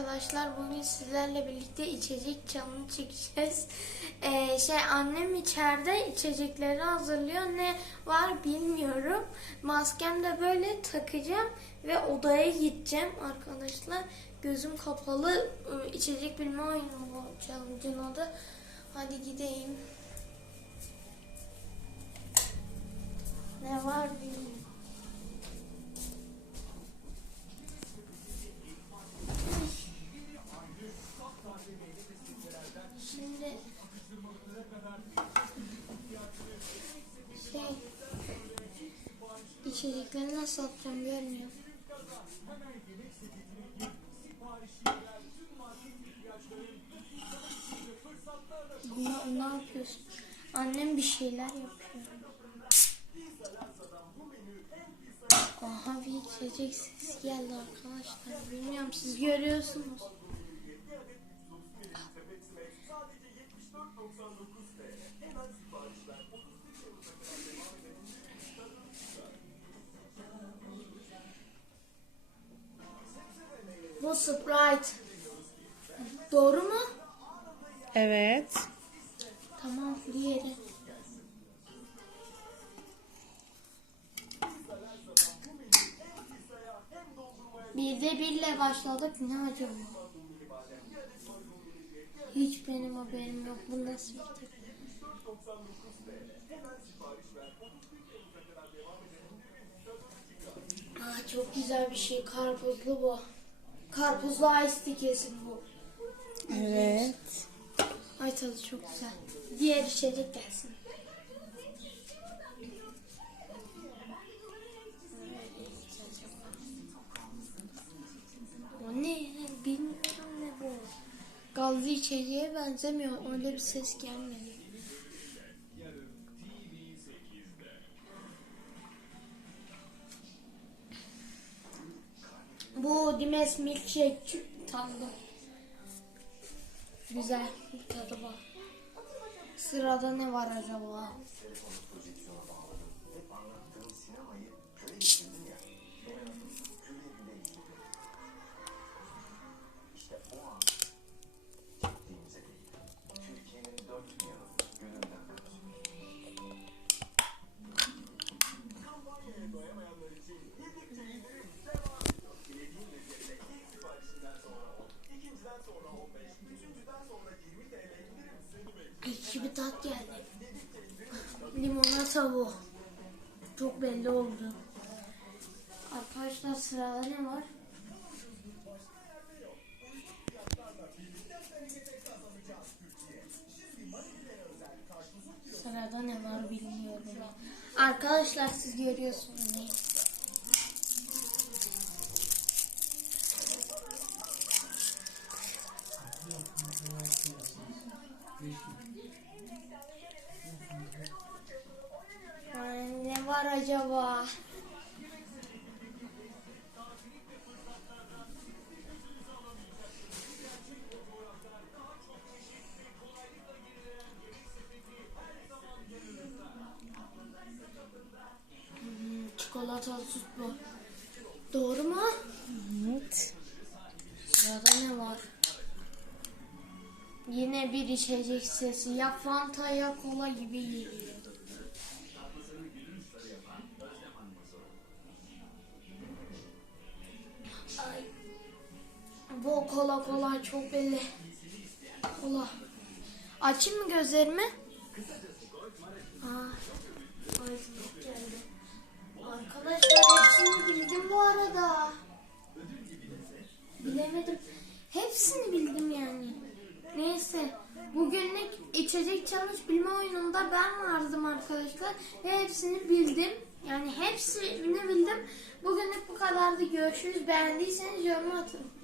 arkadaşlar bugün sizlerle birlikte içecek canını çekeceğiz. Ee, şey annem içeride içecekleri hazırlıyor. Ne var bilmiyorum. Maskem de böyle takacağım ve odaya gideceğim arkadaşlar. Gözüm kapalı Ee, içecek bilme oyunu bu challenge'ın adı. Hadi gideyim. Ne var bilmiyorum. Şey içecekleri nasıl atacağım görmüyorum. Ne, ne yapıyorsun? Annem bir şeyler yapıyor. Aha bir içecek sesi geldi arkadaşlar. Bilmiyorum siz görüyorsunuz. Bu Sprite. Doğru mu? Evet. Tamam diğeri. Bir de birle başladık. Ne acaba? Hiç benim haberim yok. Bu nasıl bir tip? Aa, çok güzel bir şey. Karpuzlu bu. Karpuzlu ice kesin bu. Evet. Ay tadı çok güzel. Diğer içecek gelsin. Gazlı içeceğe benzemiyor. Öyle bir ses gelmedi. Bu Dimes Milkshake tadı. Güzel bir tadı var. Sırada ne var acaba? İki bir tat geldi. Limonata bu. Çok belli oldu. Arkadaşlar sırada ne var? Sırada ne var bilmiyorum. Arkadaşlar siz görüyorsunuz ne? Ay, ne var acaba? Çikolatalı süt bu. Doğru mu? Evet. Sırada ne var? Yine bir içecek sesi. Ya Fanta ya kola gibi geliyor. Bu kola kola çok belli. Kola. Açayım mı gözlerimi? Aa, geldi. Arkadaşlar hepsini bildim bu arada. Bilemedim. Hepsini bildim yani. Neyse. Bugünlük içecek challenge bilme oyununda ben vardım arkadaşlar. Ve hepsini bildim. Yani hepsini bildim. Bugünlük bu kadardı. Görüşürüz. Beğendiyseniz yorum atın.